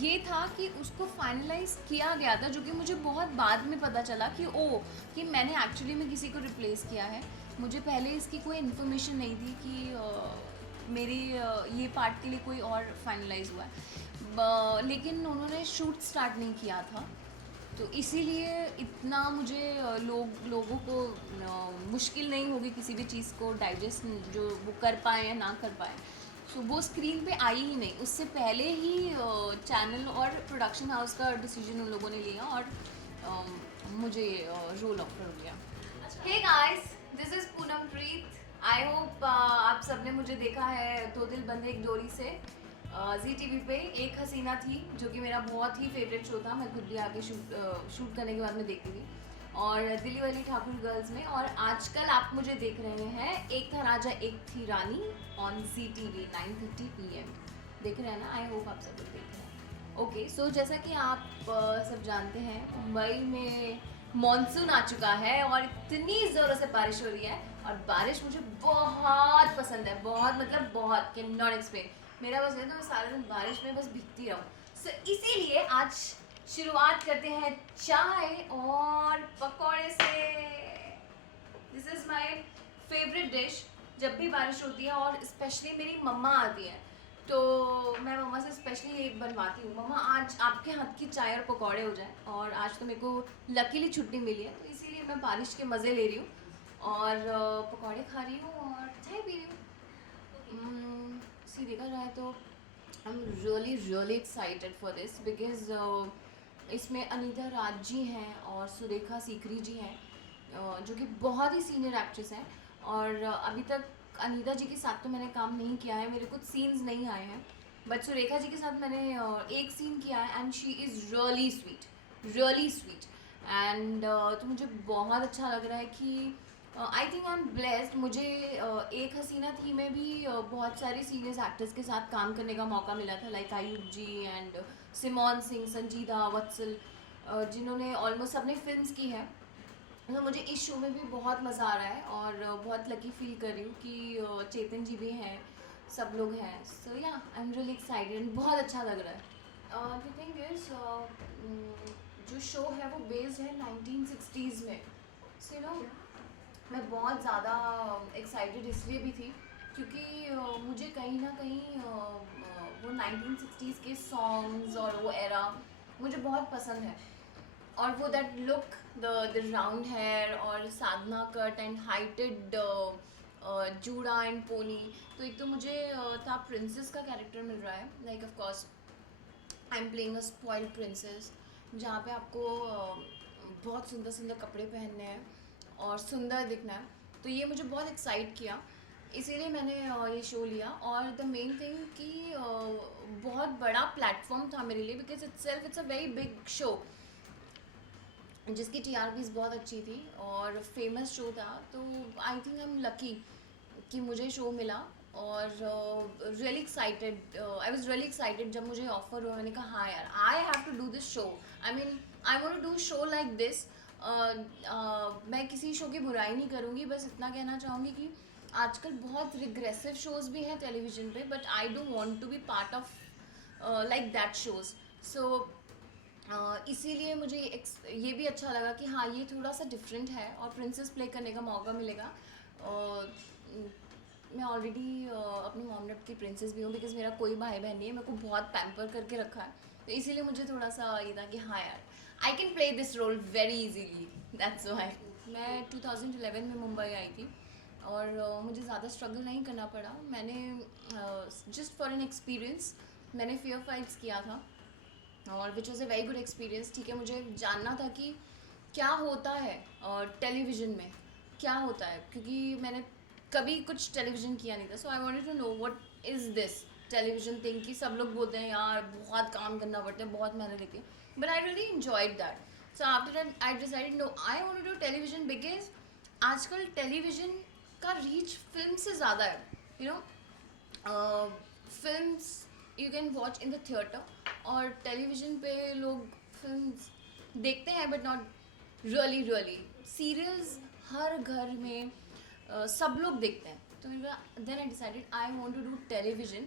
ये था कि उसको फाइनलाइज किया गया था, जो कि मुझे बहुत बाद में पता चला कि कि मैंने एक्चुअली में किसी को रिप्लेस किया है। मुझे पहले इसकी कोई इन्फॉर्मेशन नहीं थी कि मेरी ये पार्ट के लिए कोई और फाइनलाइज हुआ है। लेकिन उन्होंने शूट स्टार्ट नहीं किया था, तो इसीलिए इतना मुझे लोगों को मुश्किल नहीं होगी किसी भी चीज़ को डाइजेस्ट जो वो कर पाए या ना कर पाए। सो वो स्क्रीन पे आई ही नहीं, उससे पहले ही चैनल और प्रोडक्शन हाउस का डिसीजन उन लोगों ने लिया और मुझे रोल ऑफर हो गया। Hey guys, this is Poonam Preet. I hope आप सबने मुझे देखा है दो दिल बंधे एक डोरी से जी टीवी पे। एक हसीना थी जो कि मेरा बहुत ही फेवरेट शो था, मैं खुद भी आगे शूट करने के बाद में देखती थी। और दिल्ली वाली ठाकुर गर्ल्स में। और आजकल आप मुझे देख रहे हैं एक था राजा एक थी रानी ऑन जी टीवी 9:30 PM। देख रहे हैं ना? आई होप आप सब लोग देख रहे हैं। ओके, सो जैसा कि आप सब जानते हैं, मुंबई में मॉनसून आ चुका है और इतनी ज़ोरों से बारिश हो रही है। और बारिश मुझे बहुत पसंद है, बहुत मतलब बहुत, कैन नॉट एक्सप्लेन। मेरा बस है तो मैं सारा दिन बारिश में बस भीगती रहूँ। सो इसीलिए आज शुरुआत करते हैं चाय और पकौड़े से। This is my favourite dish. जब भी बारिश होती है और स्पेशली मेरी मम्मा आती है तो मैं मम्मा से स्पेशली एक बनवाती हूँ, मम्मा आज आपके हाथ की चाय और पकौड़े हो जाए। और आज तो मेरे को लकीली छुट्टी मिली है, तो इसीलिए मैं बारिश के मज़े ले रही हूँ और पकौड़े खा रही हूँ और चाय पी रही हूँ। सी देखा जाए तो I am really really excited for this because इसमें अनीता राज जी हैं और सुरेखा सीकरी जी हैं, जो कि बहुत ही सीनियर एक्ट्रेस हैं। और अभी तक अनीता जी के साथ तो मैंने काम नहीं किया है, मेरे कुछ सीन्स नहीं आए हैं। बट सुरेखा जी के साथ मैंने एक सीन किया है and she is really sweet, really sweet. And तो मुझे बहुत अच्छा लग रहा है कि आई थिंक आई एम ब्लेस्ड। मुझे एक हसीना थी में भी बहुत सारे सीनियर्स एक्टर्स के साथ काम करने का मौका मिला था, like Ayub ji and Simone Singh, Sanjeeda, Vatsal, जिन्होंने ऑलमोस्ट सबने फिल्म्स की है। तो मुझे इस शो में भी बहुत मज़ा आ रहा है और बहुत लकी फील कर रही हूँ कि चेतन जी भी हैं, सब लोग हैं। सो या आई एम रियली एक्साइटेड, बहुत अच्छा लग रहा है। द थिंग इज जो शो है वो बेस्ड है 1960s में। सो नो मैं बहुत ज़्यादा एक्साइटेड इसलिए भी थी क्योंकि मुझे कहीं ना कहीं वो 1960s के सॉन्ग्स और वो एरा मुझे बहुत पसंद है। और वो that look, the round hair और साधना कट एंड हाइटेड जूड़ा एंड पोनी। तो एक तो मुझे था प्रिंसेस का कैरेक्टर मिल रहा है, like of course I am playing a spoiled princess, जहाँ पे आपको बहुत सुंदर सुंदर कपड़े पहनने हैं और सुंदर दिखना है। तो ये मुझे बहुत एक्साइट किया, इसीलिए मैंने ये शो लिया। और द मेन थिंग कि बहुत बड़ा प्लेटफॉर्म था मेरे लिए because it's a very big show जिसकी टीआरपीज़ बहुत अच्छी थी और फेमस शो था। तो I think I am lucky कि मुझे शो मिला। और really excited, I was really excited जब मुझे ऑफर हुआ। मैंने कहा हाँ यार, I have to do this show. I mean I want to do show like this. मैं किसी शो की बुराई नहीं करूँगी, बस इतना कहना चाहूँगी कि आजकल बहुत रिग्रेसिव शोज़ भी हैं टेलीविज़न पे, but I don't want to be part of like that shows. So इसीलिए मुझे ये भी अच्छा लगा कि हाँ ये थोड़ा सा डिफरेंट है और प्रिंसेस प्ले करने का मौका मिलेगा। मैं ऑलरेडी अपनी मॉम डैड की प्रिंसेस भी हूँ बिकॉज मेरा कोई भाई बहन नहीं है, मेरे को बहुत पैम्पर करके रखा है। तो इसीलिए मुझे थोड़ा सा ये था कि हाँ यार, I can play this role very easily, that's why. मैं 2011 में मुंबई आई थी और मुझे ज़्यादा स्ट्रगल नहीं करना पड़ा। मैंने जस्ट फॉर एन एक्सपीरियंस मैंने फेयर फाइट्स किया था और which was a very good experience. ठीक है, मुझे जानना था कि क्या होता है टेलीविज़न में, क्या होता है, क्योंकि मैंने कभी कुछ टेलीविज़न किया नहीं था। So I wanted to know what is this television thing. कि सब लोग बोलते हैं यार बहुत काम करना पड़ता है, बहुत मेहनत लगती है, but I really enjoyed that. So after that I decided no, I want to do television because आजकल टेलीविज़न का रीच फिल्म से ज़्यादा है। You know, films you can watch in the theatre और टेलीविज़न पे लोग फिल्म्स देखते हैं but not really really. Serials हर घर में सब लोग देखते हैं। तो then I decided I want to do television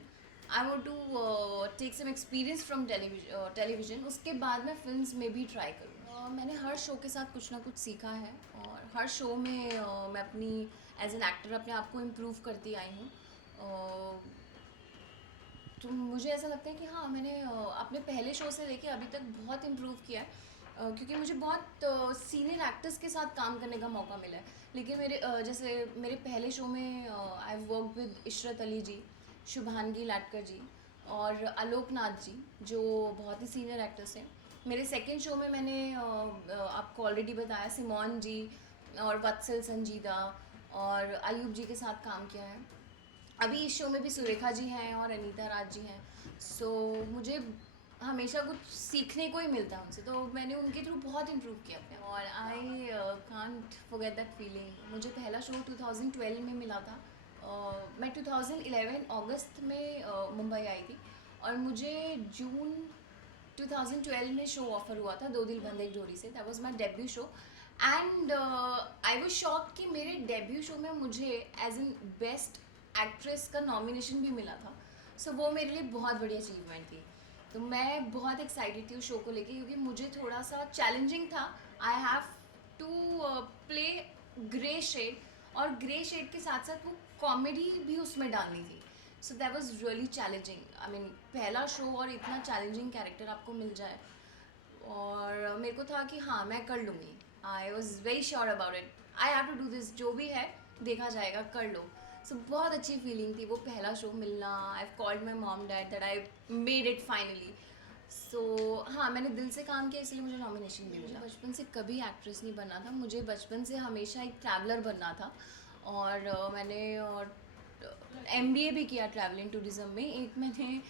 I want to take some experience from television, उसके बाद मैं फिल्म्स में भी ट्राई करूँ। मैंने हर शो के साथ कुछ ना कुछ सीखा है, और हर शो में मैं अपनी एज एन एक्टर अपने आप को इम्प्रूव करती आई हूँ। तो मुझे ऐसा लगता है कि हाँ, मैंने अपने पहले शो से लेके अभी तक बहुत इम्प्रूव किया है, क्योंकि मुझे बहुत सीनियर एक्टर्स के साथ काम करने का मौका मिला है। लेकिन जैसे मेरे पहले शो में I work with Ishrat Ali ji, Shubhangi Latkar ji और आलोक नाथ जी, जो बहुत ही सीनियर एक्टर्स हैं। मेरे सेकंड शो में मैंने आपको ऑलरेडी बताया, सिमोन जी और वत्सल संजीदा और अयूब जी के साथ काम किया है। अभी इस शो में भी सुरेखा जी हैं और अनीता राज जी हैं। सो मुझे हमेशा कुछ सीखने को ही मिलता है उनसे, तो मैंने उनके थ्रू बहुत इम्प्रूव किया अपने। और I can't forget that feeling. मुझे पहला शो 2012 में मिला था। मैं 2011 अगस्त में मुंबई आई थी, और मुझे जून 2012 में शो ऑफर हुआ था, दो दिल बंधे एक जोड़ी से। That was my debut show, and I was shocked कि मेरे डेब्यू शो में मुझे एज एन बेस्ट एक्ट्रेस का नॉमिनेशन भी मिला था। सो वो मेरे लिए बहुत बड़ी अचीवमेंट थी। तो मैं बहुत एक्साइटेड थी उस शो को लेके, क्योंकि मुझे थोड़ा सा चैलेंजिंग था। I have to play grey shade, और ग्रे शेड के साथ साथ वो कॉमेडी भी उसमें डालनी थी। So that was really challenging. I mean, पहला शो और इतना चैलेंजिंग कैरेक्टर आपको मिल जाए, और मेरे को था कि हाँ, मैं कर लूँगी। I was very sure about it. I have to do this, जो भी है देखा जाएगा, कर लो। सो बहुत अच्छी फीलिंग थी वो पहला शो मिलना। I called my mom dad that I made it finally. So हाँ, मैंने दिल से काम किया, इसलिए मुझे नॉमिनेशन भी मिला। बचपन से कभी एक्ट्रेस नहीं बनना था मुझे, बचपन से हमेशा एक ट्रैवलर बनना था। और मैंने MBA भी किया ट्रैवल एंड टूरिज़्म में। एक मैंने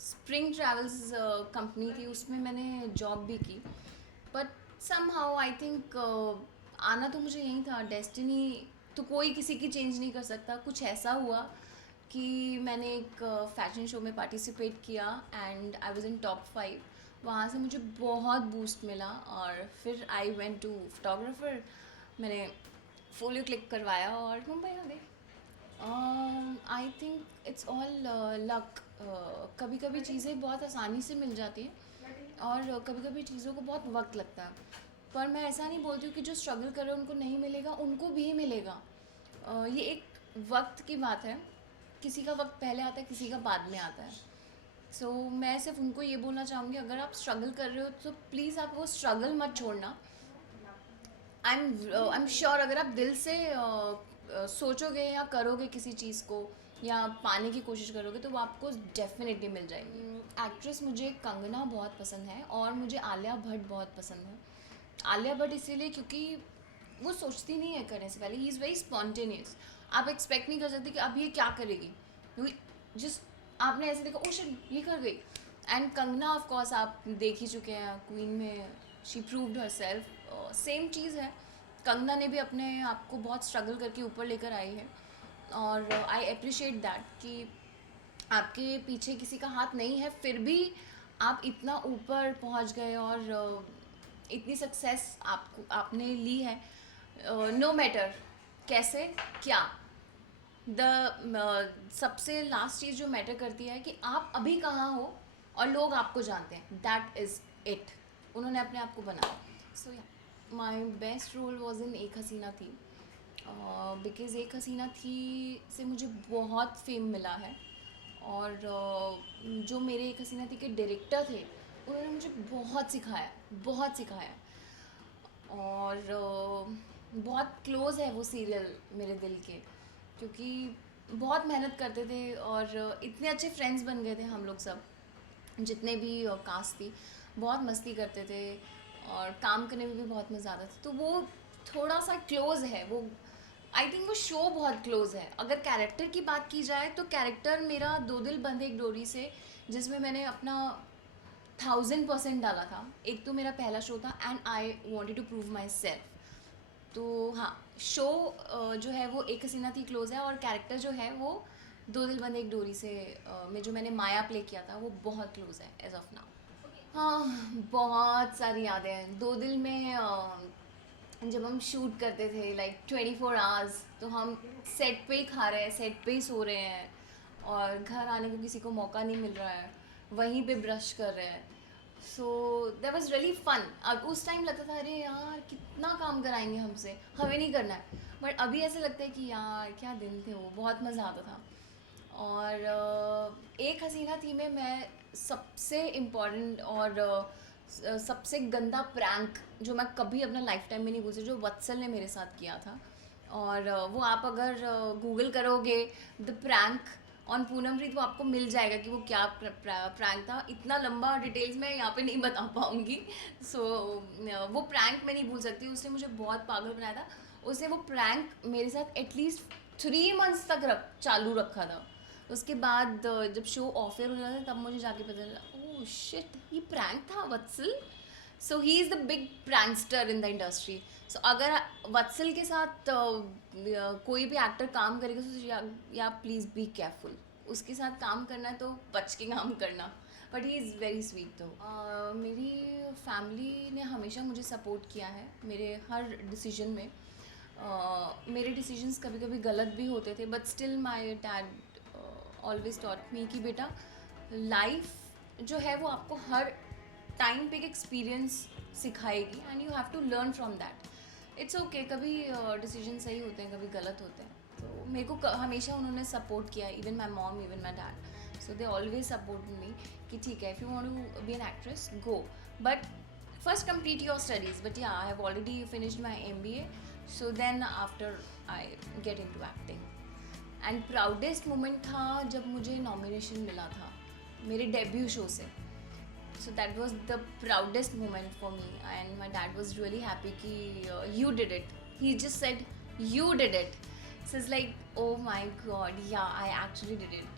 स्प्रिंग ट्रैवल्स कंपनी थी, उसमें मैंने जॉब भी की। But somehow I think आना तो मुझे यही था, डेस्टिनी तो कोई किसी की चेंज नहीं कर सकता। कुछ ऐसा हुआ कि मैंने एक फैशन शो में पार्टिसिपेट किया, and I was in top 5। वहाँ से मुझे बहुत बूस्ट मिला, और फिर आई वेंट टू फोटोग्राफर। मैंने फोलियो क्लिक करवाया और मुंबई आ गई। I think it's all luck. कभी कभी चीज़ें बहुत आसानी से मिल जाती हैं, और कभी कभी चीज़ों को बहुत वक्त लगता है। पर मैं ऐसा नहीं बोलती हूँ कि जो स्ट्रगल कर रहे हैं उनको नहीं मिलेगा, उनको भी मिलेगा। ये एक वक्त की बात है। किसी का वक्त पहले आता है, किसी का बाद में आता है। सो मैं सिर्फ उनको ये बोलना चाहूँगी, अगर आप स्ट्रगल कर रहे हो तो प्लीज़ आप वो स्ट्रगल मत छोड़ना। आई एम श्योर, अगर आप दिल से सोचोगे या करोगे किसी चीज़ को, या पाने की कोशिश करोगे, तो वो आपको डेफिनेटली मिल जाएगी। एक्ट्रेस मुझे कंगना बहुत पसंद है, और मुझे आलिया भट्ट बहुत पसंद है। आलिया भट्ट इसीलिए क्योंकि वो सोचती नहीं है करने से पहले, ही इज़ वेरी स्पॉन्टेनियस। आप एक्सपेक्ट नहीं कर सकते कि अब ये क्या करेगी, जिस आपने ऐसे देखा, ओ शिट, ये कर गई। एंड कंगना ऑफ कोर्स आप देख ही चुके हैं, क्वीन में she proved her self. Same चीज़ है, कंगना ने भी अपने आप को बहुत स्ट्रगल करके ऊपर लेकर आई है, और आई अप्रिशिएट दैट कि आपके पीछे किसी का हाथ नहीं है, फिर भी आप इतना ऊपर पहुंच गए, और इतनी सक्सेस आपने ली है। नो मैटर कैसे क्या, सबसे लास्ट चीज़ जो मैटर करती है कि आप अभी कहाँ हो और लोग आपको जानते हैं, दैट इज़ इट। उन्होंने अपने आप को बनाया। So yeah, my best role was in Ek Haseena थी, बिकॉज़ एक हसीना थी से मुझे बहुत फेम मिला है। और जो मेरे एक हसीना थी के डायरेक्टर थे, उन्होंने मुझे बहुत सिखाया, बहुत सिखाया। और बहुत क्लोज़ है वो सीरियल मेरे दिल के, क्योंकि बहुत मेहनत करते थे, और इतने अच्छे फ्रेंड्स बन गए थे हम लोग सब, जितने भी कास्ट थी। बहुत मस्ती करते थे, और काम करने में भी बहुत मज़ा आता था। तो वो थोड़ा सा क्लोज़ है वो। आई थिंक वो शो बहुत क्लोज़ है। अगर कैरेक्टर की बात की जाए, तो कैरेक्टर मेरा दो दिल बंधे एक डोरी से, जिसमें मैंने अपना 1000% डाला था। एक तो मेरा पहला शो था, and I wanted to prove myself. तो हाँ, शो जो है वो एक हसीना थी क्लोज़ है, और कैरेक्टर जो है वो दो दिल बंधे एक डोरी से में जो मैंने माया प्ले किया था, वो बहुत क्लोज़ है एज ऑफ नाउ। हाँ, बहुत सारी यादें हैं। दो दिल में जब हम शूट करते थे, लाइक 24 आवर्स, तो हम सेट पे ही खा रहे हैं, सेट पे ही सो रहे हैं, और घर आने को किसी को मौका नहीं मिल रहा है, वहीं पे ब्रश कर रहे हैं. So that was really fun. अब उस टाइम लगता था अरे यार कितना काम कराएंगे हमसे, हमें नहीं करना है. बट अभी ऐसे लगता है कि यार क्या दिन थे वो, बहुत मज़ा आता था. और एक हसीना थी मैं सबसे इम्पोर्टेंट और सबसे गंदा प्रैंक जो मैं कभी अपना लाइफ टाइम में नहीं भूल सकती, जो वत्सल ने मेरे साथ किया था. और वो आप अगर गूगल करोगे द प्रैंक ऑन पूनम प्रीत, वो आपको मिल जाएगा कि वो क्या प्रैंक था. इतना लंबा डिटेल्स में यहाँ पे नहीं बता पाऊँगी. सो वो प्रैंक मैं नहीं भूल सकती. उसने मुझे बहुत पागल बनाया था. उसने वो प्रैंक मेरे साथ एटलीस्ट 3 months तक चालू रखा था. उसके बाद जब शो ऑफर हो रहा था तब मुझे जाके पता चला ओह शिट, ये प्रैंक था Vatsal. So he is the big prankster in the industry. So अगर वत्सल के साथ कोई भी एक्टर काम करेगा तो या प्लीज़ बी केयरफुल. उसके साथ काम करना है तो बच के काम करना. But he is very sweet. तो मेरी फैमिली ने हमेशा मुझे सपोर्ट किया है मेरे हर डिसीजन में. मेरे डिसीजंस कभी कभी गलत भी होते थे, but still my dad always taught me कि बेटा लाइफ जो है वो आपको हर टाइम पे एक एक्सपीरियंस सिखाएगी and you have to learn from that. It's okay, कभी डिसीजन सही होते हैं, कभी गलत होते हैं. तो मेरे को हमेशा उन्होंने सपोर्ट किया, even my mom, even my dad. So they always support me कि ठीक है, if you want to be an actress go, but first complete your studies. But yeah I have already finished my MBA. So then after I get into acting. And proudest moment था जब मुझे nomination मिला था मेरे debut show से. So that was the proudest moment for me. And my dad was really happy कि you did it. He just said you did it. So it's like oh my God, yeah I actually did it.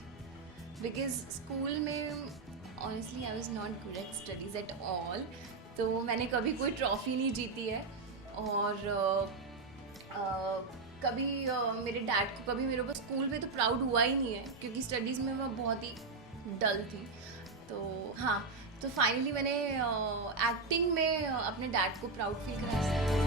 Because school में honestly I was not good at studies at all. तो मैंने कभी कोई trophy नहीं जीती है. और कभी मेरे डैड को कभी मेरे ऊपर स्कूल में तो प्राउड हुआ ही नहीं है, क्योंकि स्टडीज़ में मैं बहुत ही डल थी. तो हाँ, तो फाइनली मैंने एक्टिंग में अपने डैड को प्राउड फील कराया.